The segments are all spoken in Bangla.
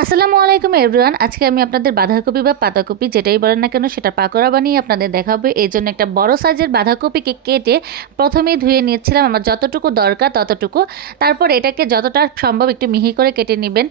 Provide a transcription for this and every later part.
আসসালামু আলাইকুম এভরিওয়ান। আজকে আমি আপনাদের বাঁধাকপি বা পাতাকপি যেটাই বলেন না কেন সেটা পাকোড়া বানিয়ে আপনাদের দেখাবো। এই জন্য একটা বড় সাইজের বাঁধাকপিকে কেটে প্রথমেই ধুয়ে নিচ্ছিলাম আমার যতটুকু দরকার ততটুকু। তারপর এটাকে যতটা সম্ভব একটু মিহি করে কেটে নেবেন।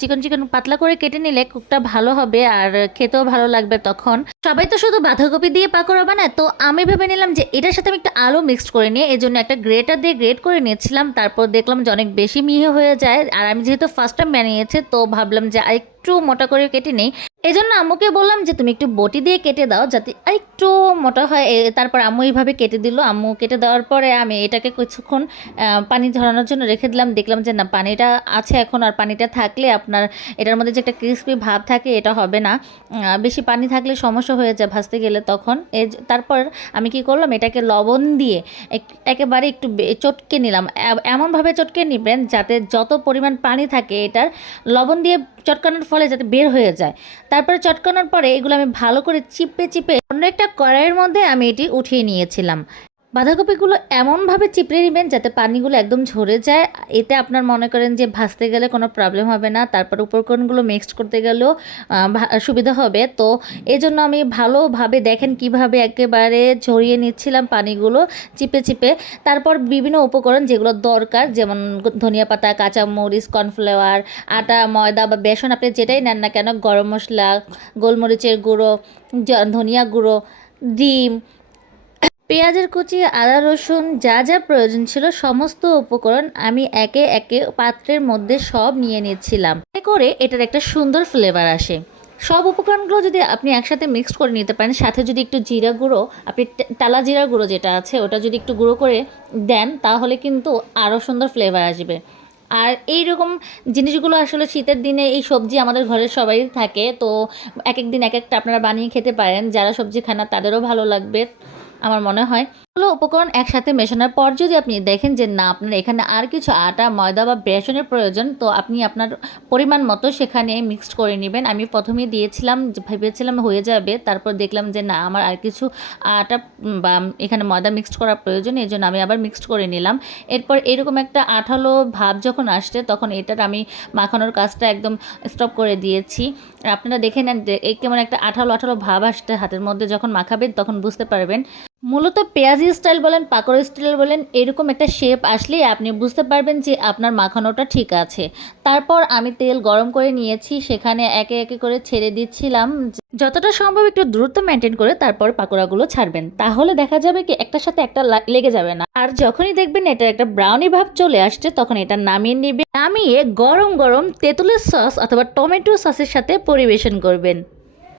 চিকন চিকন পাতলা করে কেটে নিলে কুকটা ভালো হবে আর খেতেও ভালো লাগবে তখন। সবাই তো শুধু বাঁধাকপি দিয়ে পাকোড়া বানায়, তো আমি ভেবে নিলাম যে এটার সাথে আমি একটা আলু মিক্সড করে নিই। এই জন্য একটা গ্রেটার দিয়ে গ্রেট করে নিয়েছিলাম। তারপর দেখলাম যে অনেক বেশি মিহি হয়ে যায়, আর আমি যেহেতু ফার্স্ট টাইম বানিয়েছি তো ভাবলাম যে আরেকটু মোটা করে কেটে নেই। এই জন্য আম্মুকে বললাম যে তুমি একটু বটি দিয়ে কেটে দাও যাতে আরেকটু মোটা হয়। তারপর আম্মু এইভাবে কেটে দিল। আম্মু কেটে দেওয়ার পরে আমি এটাকে কিছুক্ষণ পানি ঝরানোর জন্য রেখে দিলাম। দেখলাম যে না, পানিটা আছে এখন, আর পানিটা থাকলে আপনার এটার মধ্যে যে একটা ক্রিস্পি ভাব থাকে এটা হবে না। বেশি পানি থাকলে সমস্যা হয়ে যায় ভাজতে গেলে তখন। তারপর আমি কি করলাম, এটাকে লবণ দিয়ে একেবারে একটু চটকে নিলাম। এমনভাবে চটকে নেবেন যাতে যত পরিমাণ পানি থাকে এটার লবণ দিয়ে চটকানোর ফলে যাতে বের হয়ে যায়। তারপরে চটকানোর পরে এগুলো আমি ভালো করে চিপে চিপে অন্য একটা কড়াইয়ের মধ্যে আমি এটি উঠিয়ে নিয়েছিলাম। বাঁধাকপিগুলো এমনভাবে চিপড়ে নেবেন যাতে পানিগুলো একদম ঝরে যায়। এতে আপনার মনে করেন যে ভাজতে গেলে কোনো প্রবলেম হবে না, তারপর উপকরণগুলো মিক্সড করতে গেলেও সুবিধা হবে। তো এই জন্য আমি ভালোভাবে দেখেন কিভাবে একেবারে ঝরিয়ে নিচ্ছিলাম পানিগুলো চিপে চিপে। তারপর বিভিন্ন উপকরণ যেগুলো দরকার, যেমন ধনিয়া পাতা, কাঁচামরিচ, কর্নফ্লাওয়ার, আটা, ময়দা বা বেসন, আপনি যেটাই নেন না কেন, গরম মশলা, গোলমরিচের গুঁড়ো, ধনিয়া গুঁড়ো, ডিম, পেঁয়াজের কুচি, আদা রসুন, যা যা প্রয়োজন ছিল সমস্ত উপকরণ আমি একে একে পাত্রের মধ্যে সব নিয়ে নিচ্ছিলাম। এতে করে এটার একটা সুন্দর ফ্লেভার আসে। সব উপকরণগুলো যদি আপনি একসাথে মিক্সড করে নিতে পারেন, সাথে যদি একটু জিরা গুঁড়ো, আপনি টালা জিরা গুঁড়ো যেটা আছে ওটা যদি একটু গুঁড়ো করে দেন তাহলে কিন্তু আরও সুন্দর ফ্লেভার আসবে। আর এই রকম জিনিসগুলো আসলে শীতের দিনে এই সবজি আমাদের ঘরের সবাই থাকে, তো এক এক দিন এক একটা আপনারা বানিয়ে খেতে পারেন। যারা সবজি খান না তাদেরও ভালো লাগবে আমার মনে হয়। এগুলো উপকরণ একসাথে মেশানোর পর যদি আপনি দেখেন যে না, আপনার এখানে আর কিছু আটা, ময়দা বা বেসনের প্রয়োজন, তো আপনি আপনার পরিমাণ মতো সেখানে মিক্সড করে নেবেন। আমি প্রথমেই দিয়েছিলাম, ভেবেছিলাম হয়ে যাবে, তারপর দেখলাম যে না, আমার আর কিছু আটা বা এখানে ময়দা মিক্সড করার প্রয়োজন, এই জন্য আমি আবার মিক্সড করে নিলাম। এরপর এরকম একটা আঠালো ভাব যখন আসছে তখন এটার আমি মাখানোর কাজটা একদম স্টপ করে দিয়েছি। আপনারা দেখে নেন যে এই কেমন একটা আঠালো আঠালো ভাব আসছে হাতের মধ্যে, যখন মাখাবেন তখন বুঝতে পারবেন। মূলত পেঁয়াজি স্টাইল বলেন, পাকোড়া স্টাইল বলেন, এরকম একটা শেপ আসলেই আপনি বুঝতে পারবেন যে আপনার মাখানোটা ঠিক আছে। তারপর আমি তেল গরম করে নিয়েছি, সেখানে একে একে করে ছেড়ে দিচ্ছিলাম। যতটা সম্ভব একটু দূরত্ব মেনটেন করে তারপর পাকোড়াগুলো ছাড়বেন, তাহলে দেখা যাবে কি একটার সাথে একটা লেগে যাবে না। আর যখনই দেখবেন এটার একটা ব্রাউনি ভাব চলে আসছে তখন এটা নামিয়ে নেবেন। নামিয়ে গরম গরম তেঁতুলের সস অথবা টমেটো সসের সাথে পরিবেশন করবেন।